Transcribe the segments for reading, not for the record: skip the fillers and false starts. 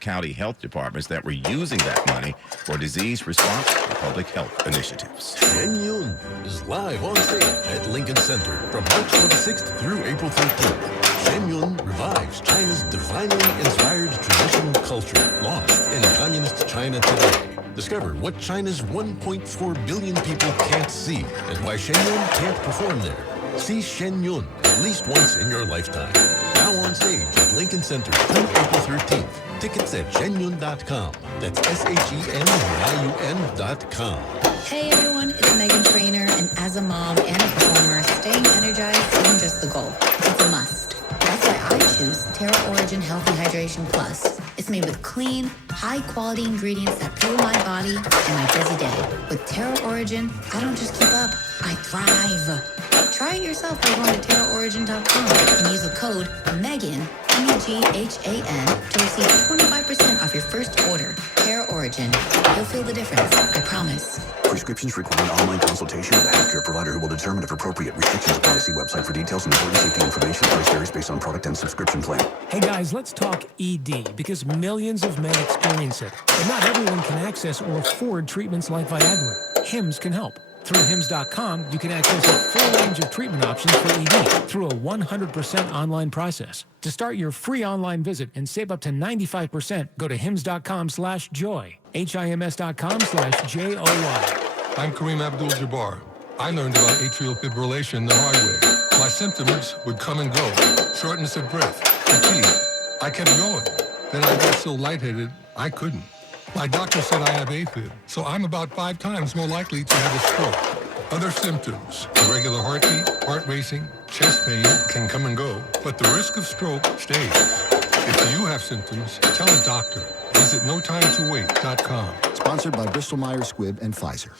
county health departments that were using that money for disease response and public health initiatives. Shen Yun is live on stage at Lincoln Center from March 26th through April 13th. Shen Yun revives China's divinely inspired traditional culture lost in communist China today. Discover what China's 1.4 billion people can't see and why Shen Yun can't perform there. See Shen Yun at least once in your lifetime. Now on stage at Lincoln Center through April 13th. Tickets at shenyun.com. That's SHENYUN.com. Hey everyone, it's Megan Trainor, and as a mom and a performer, staying energized isn't just the goal, it's a must. That's why I choose Terra Origin Healthy Hydration Plus. It's made with clean, high-quality ingredients that fuel my body and my busy day. With Terra Origin, I don't just keep up, I thrive. Try it yourself by going to TerraOrigin.com and use the code MEGHAN, MEGHAN, to receive 25% off your first order. Terra Origin. You'll feel the difference, I promise. Prescriptions require an online consultation with a healthcare provider who will determine if appropriate. Restrictions apply. See website for details and important safety information. Price varies based on product and subscription plan. Hey guys, let's talk ED, because millions of men experience it. But not everyone can access or afford treatments like Viagra. HIMS can help. Through HIMS.com, you can access a full range of treatment options for ED through a 100% online process. To start your free online visit and save up to 95%, go to HIMS.com/joy, HIMS.com/JOY. I'm Kareem Abdul-Jabbar. I learned about atrial fibrillation the hard way. My symptoms would come and go. Shortness of breath, fatigue. I kept going. Then I got so lightheaded, I couldn't. My doctor said I have AFib, so I'm about 5 times more likely to have a stroke. Other symptoms, irregular heartbeat, heart racing, chest pain can come and go, but the risk of stroke stays. If you have symptoms, tell a doctor. Visit NoTimeToWait.com. Sponsored by Bristol-Myers Squibb and Pfizer.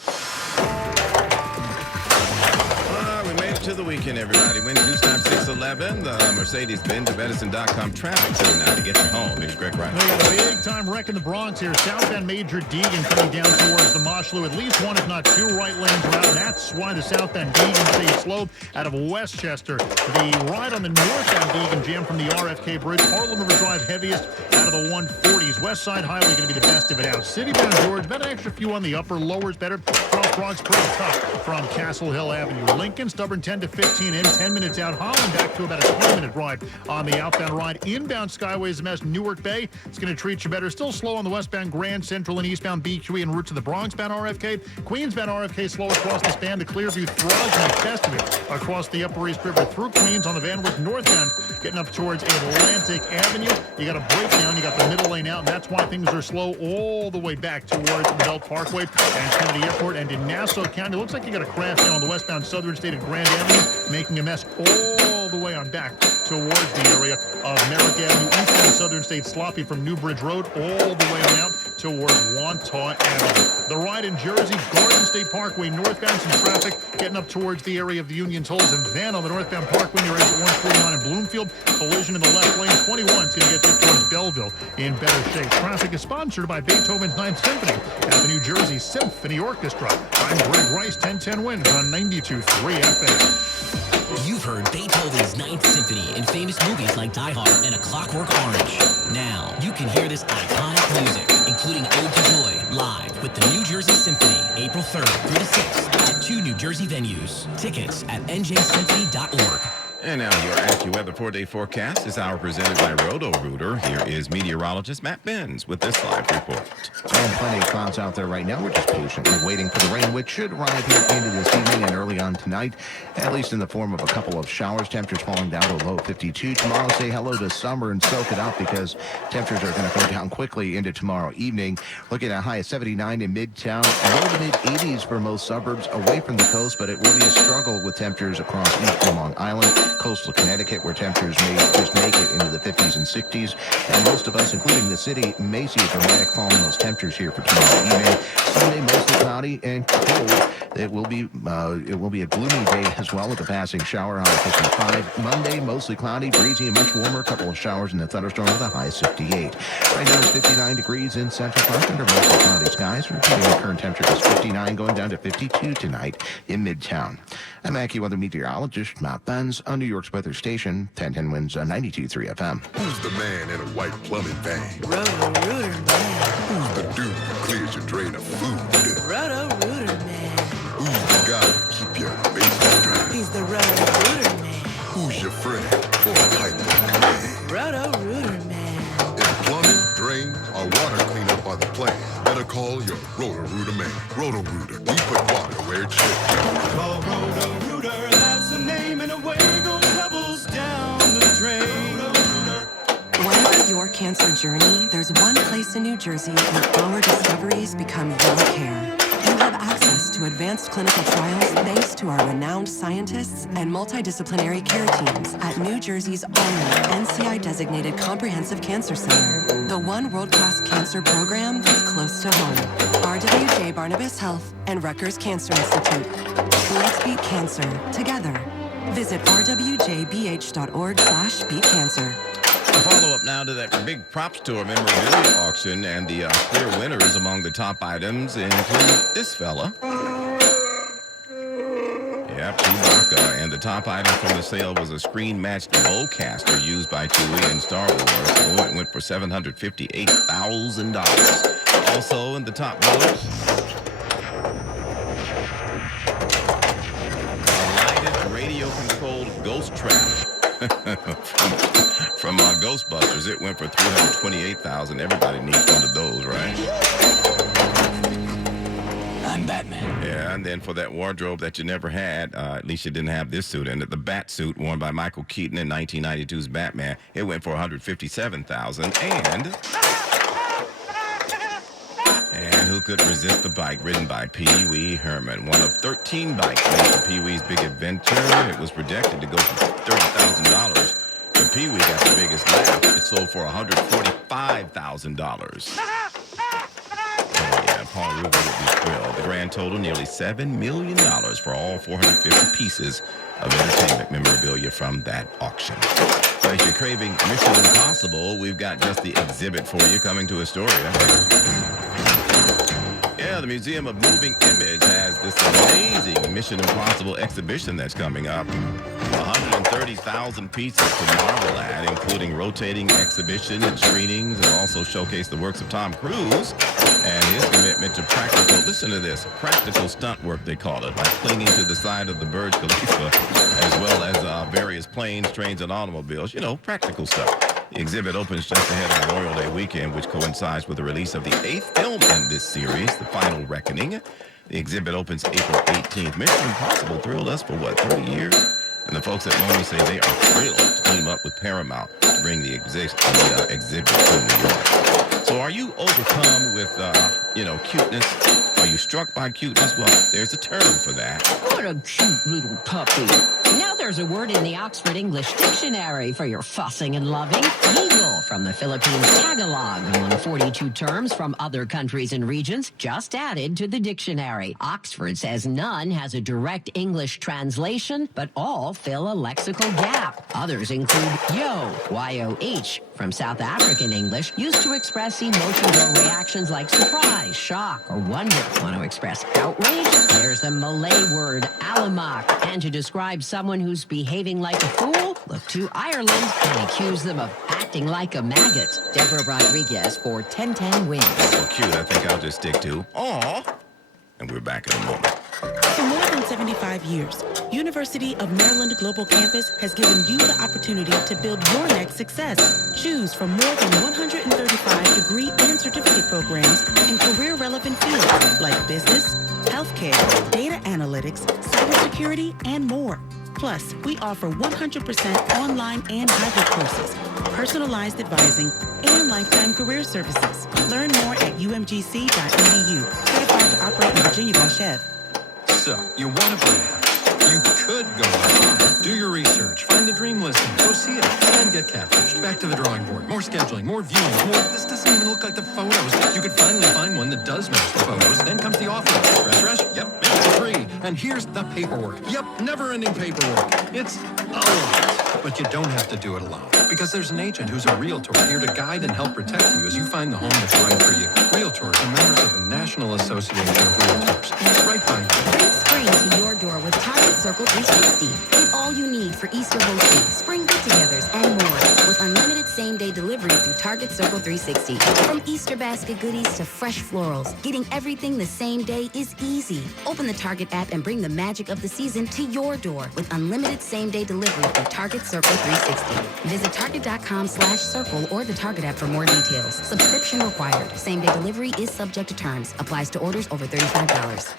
We made it to the weekend, everybody. When news time 611, the Mercedes-Benz of Edison.com traffic center now to get you home. Here's Greg Wright. We got a big-time wreck in the Bronx here. Southbound Major Deegan coming down towards the Moshlu. At least one, if not two, right lanes are out. And that's why the southbound Deegan stays slow out of Westchester. The ride on the northbound Deegan jam from the RFK Bridge. Harlem River Drive heaviest out of the 140s. West Side Highway going to be the best of it out. Citybound George, about an extra few on the upper. Lower's better. Cross Bronx pretty tough from Castle Hill Avenue. Lincoln, stubborn 10 to 15 in, 10 minutes out. Holland back to about a 20-minute ride on the outbound ride. Inbound Skyway's a mess. Newark Bay, it's going to treat you better. Still slow on the westbound Grand Central and eastbound BQE en route to the Bronx-bound RFK. Queens-bound RFK slow across the span. The Clearview thrives in the best of it across the Upper East River through Queens on the Van Wyck northbound, getting up towards Atlantic Avenue. You got a breakdown. You got the middle lane out, and that's why things are slow all the way back towards the Belt Parkway and Kennedy Airport. And in Nassau County, looks like you got a crash down on the westbound Southern State of Grand Avenue, making a mess all the way on back towards the area of Merrick Avenue. Eastbound Southern State sloppy from Newbridge Road all the way on out towards Wantagh Avenue. The ride in Jersey, Garden State Parkway, northbound, some traffic getting up towards the area of the Union Tolls, and then on the northbound Parkway near exit 149 in Bloomfield, collision in the left lane. 21 is going to get you towards Belleville in better shape. Traffic is sponsored by Beethoven's Ninth Symphony at the New Jersey Symphony Orchestra. I'm Greg Rice, 1010 Wins on 92.3 FM. You've heard Beethoven's Ninth Symphony in famous movies like Die Hard and A Clockwork Orange. Now, you can hear this iconic music, including Ode to Joy, live with the New Jersey Symphony, April 3rd through the 6th at 2 New Jersey venues. Tickets at njsymphony.org. And now your AccuWeather 4-day forecast is our presented by Roto-Rooter. Here is meteorologist Matt Benz with this live report. And plenty of clouds out there right now. We're just patiently waiting for the rain, which should arrive here into this evening and early on tonight, at least in the form of a couple of showers. Temperatures falling down to a low of 52. Tomorrow, say hello to summer and soak it up, because temperatures are going to go down quickly into tomorrow evening. Looking at a high of 79 in Midtown, low to mid-80s for most suburbs away from the coast, but it will be a struggle with temperatures across eastern Long Island, coastal Connecticut, where temperatures may just make it into the 50s and 60s. And most of us, including the city, may see a dramatic fall in those temperatures here for tomorrow evening. Sunday, mostly cloudy and cold. It will be a gloomy day as well with a passing shower, high 55. Monday, mostly cloudy, breezy, and much warmer. A couple of showers and a thunderstorm with a high of 58. Right now it's 59 degrees in Central Park under mostly cloudy skies. Repeating the current temperature is 59, going down to 52 tonight in Midtown. I'm AccuWeather meteorologist Matt Benz on New York's weather station, 1010 Winds 92.3 FM. Who's the man in a white plumbing van? Roto-Rooter Man. Who's the dude who clears your drain of food? Roto-Rooter Man. Who's the guy who keep your basement dry? He's the Roto-Rooter Man. Who's your friend or pipe man? Roto-Rooter Man. If plumbing, drain, or water cleanup are the plan, better call your Roto-Rooter man. Roto-Rooter, we put water where it should. Call Roto-Rooter, that's the name, and away goes troubles down the drain. Whatever your cancer journey, there's one place in New Jersey where our discoveries become your care. You have access to advanced clinical trials thanks to our renowned scientists and multidisciplinary care teams at New Jersey's only NCI-designated comprehensive cancer center, the one world-class cancer program that's close to home. RWJ Barnabas Health and Rutgers Cancer Institute. Let's beat cancer together. Visit rwjbh.org/beatcancer. A follow-up now to that big props tour memorabilia auction, and the clear winners among the top items include this fella. Yep, Chewbacca. And the top item from the sale was a screen-matched bowcaster used by Chewie in Star Wars. Oh, it went for $758,000. Also in the top votes, a lighted radio-controlled ghost trap. from Ghostbusters. It went for $328,000. Everybody needs one of those, right? I'm Batman. Yeah, and then for that wardrobe that you never had, at least you didn't have this suit in it, the bat suit worn by Michael Keaton in 1992's Batman, it went for $157,000. And who could resist the bike ridden by Pee Wee Herman? One of 13 bikes made for Pee Wee's Big Adventure. It was projected to go for $30,000. But Pee Wee got the biggest laugh. It sold for $145,000. Yeah, Paul Rubin would be thrilled. The grand total, nearly $7 million for all 450 pieces of entertainment memorabilia from that auction. So if you're craving Mission Impossible, we've got just the exhibit for you coming to Astoria. Yeah, the Museum of Moving Image has this amazing Mission Impossible exhibition that's coming up. 130,000 pieces to marvel at, including rotating exhibition and screenings, and also showcase the works of Tom Cruise and his commitment to practical, listen to this, practical stunt work, they call it, like clinging to the side of the Burj Khalifa, as well as various planes, trains, and automobiles, you know, practical stuff. The exhibit opens just ahead of Memorial Day weekend, which coincides with the release of the 8th film in this series, The Final Reckoning. The exhibit opens April 18th. Mission Impossible thrilled us for, 30 years? And the folks at Moni say they are thrilled to team up with Paramount to bring the exhibit to New York. So are you overcome with, cuteness? Are you struck by cuteness? Well, there's a term for that. What a cute little puppy. Now there's a word in the Oxford English Dictionary for your fussing and loving. Eagle from the Philippines Tagalog, among 42 terms from other countries and regions, just added to the dictionary. Oxford says none has a direct English translation, but all fill a lexical gap. Others include yo, Y-O-H, from South African English, used to express emotions or reactions like surprise, shock, or wonder. Want to express outrage? There's the Malay word alamak, and to describe someone who's behaving like a fool, look to Ireland and accuse them of acting like a maggot. Deborah Rodriguez for 1010 Wins. Well, cute, I think I'll just stick to aw. And we're back in a moment. For more than 75 years, University of Maryland Global Campus has given you the opportunity to build your next success. Choose from more than 135 degree and certificate programs in career-relevant fields like business, healthcare, data analytics, cybersecurity, and more. Plus, we offer 100% online and hybrid courses, personalized advising, and lifetime career services. Learn more at umgc.edu. Certified to operate in Virginia by Chev. So, you want to buy a house. You could go online, do your research, find the dream listing, go see it, and get catfished. Back to the drawing board. More scheduling, more viewings, more. This doesn't even look like the photos. You could finally find one that does match the photos. Then comes the offer. Fresh? Yep, it's free. here's the paperwork. Yep, never-ending paperwork. It's a lot, but you don't have to do it alone. Because there's an agent who's a realtor here to guide and help protect you as you find the home that's right for you. Realtors are members of the National Association of Realtors. Right by you. Bring spring to your door with Target Circle 360. Get all you need for Easter hosting, spring get-togethers, and more with unlimited same-day delivery through Target Circle 360. From Easter basket goodies to fresh florals, getting everything the same day is easy. Open the Target app and bring the magic of the season to your door with unlimited same-day delivery through Target Circle 360. Visit Target.com/circle or the Target app for more details. Subscription required. Same-day delivery is subject to terms. Applies to orders over $35.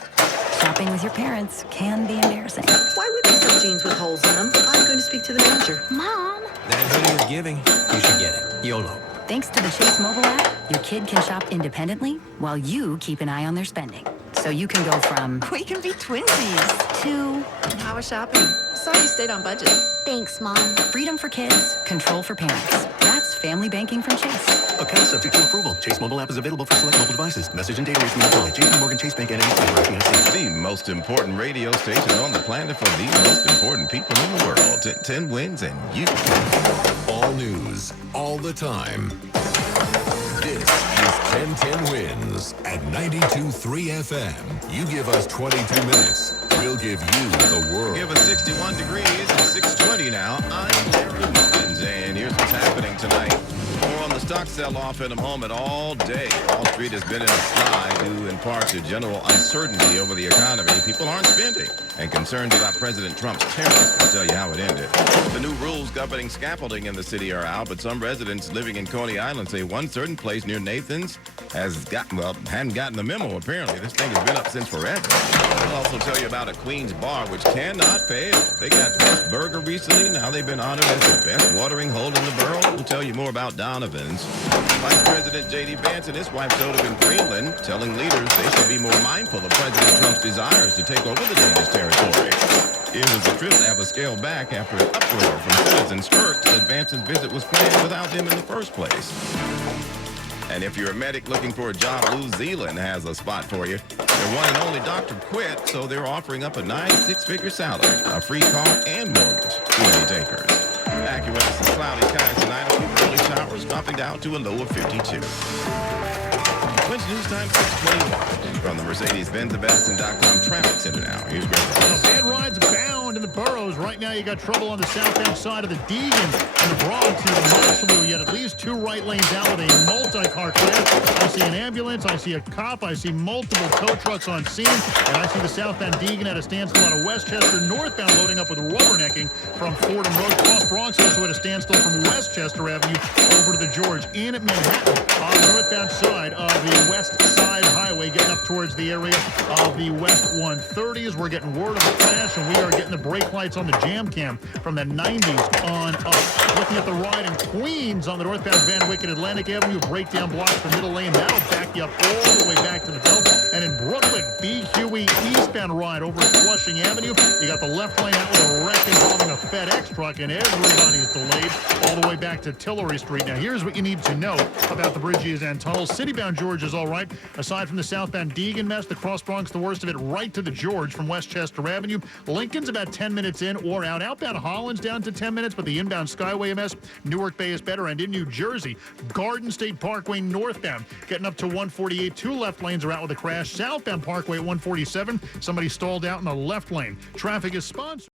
Shopping with your parents can be embarrassing. Why would they sell jeans with holes in them? I'm going to speak to the manager. Mom! That hoodie you're giving, you should get it. YOLO. Thanks to the Chase mobile app, your kid can shop independently while you keep an eye on their spending. So you can go from We can be twinsies. to How was shopping? Sorry you stayed on budget. thanks, Mom. Freedom for kids, control for parents. That's family banking from Chase. Account subject to approval. Chase mobile app is available for select mobile devices. Message and data rates may apply. JP Morgan Chase Bank N.A. The most important radio station on the planet for the most important people in the world. 10 wins and you. All news, all the time. This is 1010 Wins at 92.3 FM. You give us 22 minutes, we'll give you the world. Give us 61 degrees and 620 now. I'm Larry Mullins, and here's what's happening tonight. More on the stock sell-off in a moment all day. Wall Street has been in a slide due in part to general uncertainty over the economy. People aren't spending and concerns about President Trump's tariffs. I'll tell you how it ended. The new rules governing scaffolding in the city are out, but some residents living in Coney Island say one certain place near Nathan's hadn't gotten the memo, apparently. This thing has been up since forever. I'll also tell you about a Queens bar which cannot fail. They got Best Burger recently. Now they've been honored as the best watering hole in the borough. We'll tell you more about Donovan's. Vice President J.D. Vance and his wife showed up in Greenland, telling leaders they should be more mindful of President Trump's desires to take over the Danish territory. It was a trip that was scaled back after an uproar from citizens irked that Vance's visit was planned without him in the first place. And if you're a medic looking for a job, New Zealand has a spot for you. Their one and only doctor quit, so they're offering up a nice six-figure salary, a free car, and mortgage to any takers. AccuWeather, some cloudy skies tonight, a few early showers dropping down to a low of 52. Wednesday news time 6:21 from the Mercedes-Benz of Edison.com Traffic Center now. Here's Greg. Bad rides abound in the boroughs. Right now you got trouble on the southbound side of the Deegan and the Broad to the Marshall. You had at least two right lanes out with a multi-car crash. I see an ambulance, I see a cop, I see multiple tow trucks on scene, and I see the southbound Deegan at a standstill out of Westchester, northbound loading up with rubbernecking from Fordham Road. Cross Bronx also at a standstill from Westchester Avenue over to the George Inn at Manhattan on the northbound side of the West Side Highway, getting up towards the area of the West 130s. We're getting word of a crash, and we are getting the brake lights on the jam cam from the 90s on up. Looking at the ride in Queens on the northbound Van Wyck and Atlantic Avenue, breakdown blocks for middle lane. That'll back you up all the way back to the belt. And in Brooklyn, BQE eastbound ride over at Flushing Avenue. You got the left lane out with a wreck involving a FedEx truck, and everybody's delayed all the way back to Tillery Street. Now, here's what you need to know about the bridges and tunnels. Citybound George is all right. Aside from the southbound Deegan mess, the Cross Bronx, the worst of it, right to the George from Westchester Avenue. Lincoln's about 10 minutes in or out. Outbound Holland's down to 10 minutes, but the inbound Skyway mess, Newark Bay is better. And in New Jersey, Garden State Parkway northbound, getting up to 148. Two left lanes are out with a crash. Southbound Parkway at 147, somebody stalled out in the left lane. Traffic is sponsored.